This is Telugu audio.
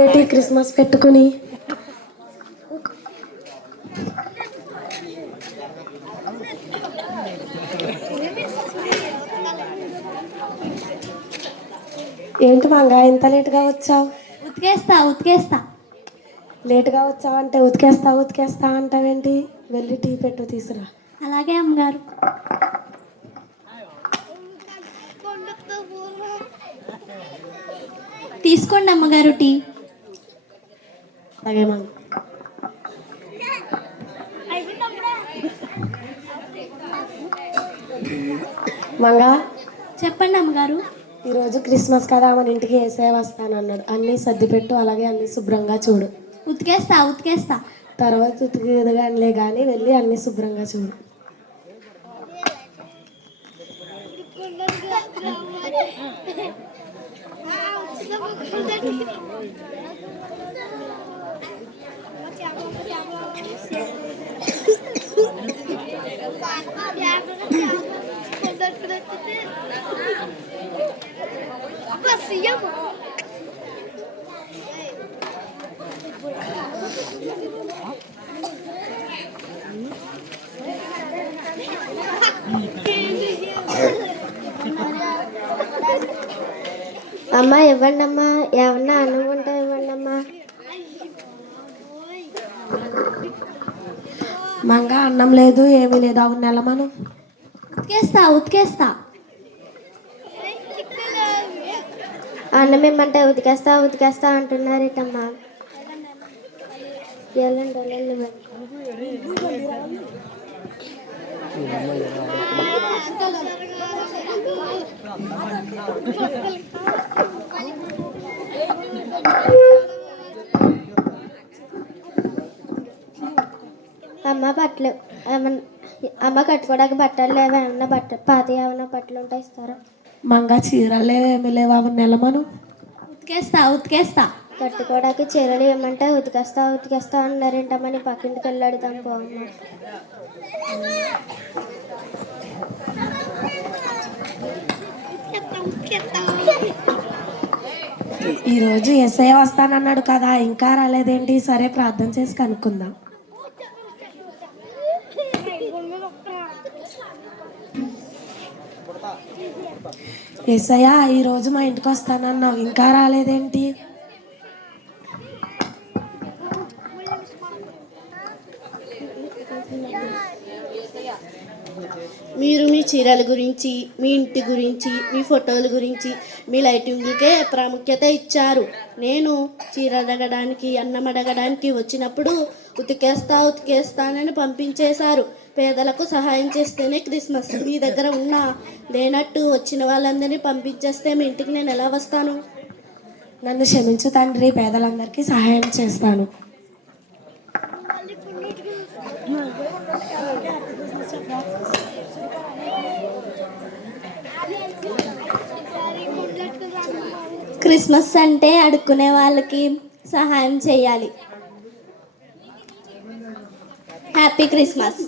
ఏంటి క్రిస్మస్ పెట్టుకుని ఏంటి మంగా ఇంత లేట్గా వచ్చావు? ఉతికేస్తా. లేట్గా వచ్చావంటే ఉతికేస్తా అంటావేంటి? వెళ్ళి టీ పెట్టు తీసురా. అలాగే అమ్మగారు. తీసుకోండి అమ్మగారు టీ. అలాగే మంగ. మంగా, చెప్పండి అమ్మగారు. ఈరోజు క్రిస్మస్ కదా, మన ఇంటికి ఏసే వస్తానన్నాడు. అన్నీ సర్దిపెట్టు, అలాగే అన్నీ శుభ్రంగా చూడు. ఉతికేస్తా. తర్వాత ఉతికేదిగానిలే కానీ వెళ్ళి అన్నీ శుభ్రంగా చూడు. అమ్మా ఇవ్వండి అమ్మా, ఏమన్నా అన్నం ఉంటే ఇవ్వండి అమ్మా. మంగా అన్నం లేదు, ఏమీ లేదు. అవును నెలమను. ఉతికేస్తా. అన్నం ఇమ్మంటే ఉతికేస్తా అంటున్నారేటమ్మా. వెళ్ళండి. అమ్మ బట్టలు అమ్మ కట్టుకోవడానికి బట్టలు లేవు, ఏమన్నా పాత ఏమన్నా బట్టలు ఉంటాయి ఇస్తారా? మంగా చీరలు లేవు, ఏమీ లేవు. అవును నెలమను. ఉతికేస్తా. కట్టుకోవడానికి చీరలు ఏమంటే ఉతికేస్తా అన్నారేంటమ్మా. నీ పక్కింటికి వెళ్ళి అడుగుతాను పోమ్మా. ఈరోజు ఎస్ఐ వస్తానన్నాడు కదా, ఇంకా రాలేదేంటి? సరే ప్రార్థన చేసి కనుక్కుందాం. ఎస్ఐయా, ఈరోజు మా ఇంటికి వస్తానన్నావు, ఇంకా రాలేదేంటి? మీరు మీ చీరల గురించి, మీ ఇంటి గురించి, మీ ఫోటోల గురించి, మీ లైటింగ్కే ప్రాముఖ్యత ఇచ్చారు. నేను చీర అడగడానికి, అన్నం అడగడానికి వచ్చినప్పుడు ఉతికేస్తానని పంపించేశారు. పేదలకు సహాయం చేస్తేనే క్రిస్మస్. మీ దగ్గర లేనట్టు వచ్చిన వాళ్ళందరినీ పంపించేస్తే మీ ఇంటికి నేను ఎలా వస్తాను? నన్ను క్షమించు తండ్రి, పేదలందరికీ సహాయం చేస్తాను. క్రిస్మస్ అంటే అడుక్కునే వాళ్ళకి సహాయం చేయాలి. Happy Christmas.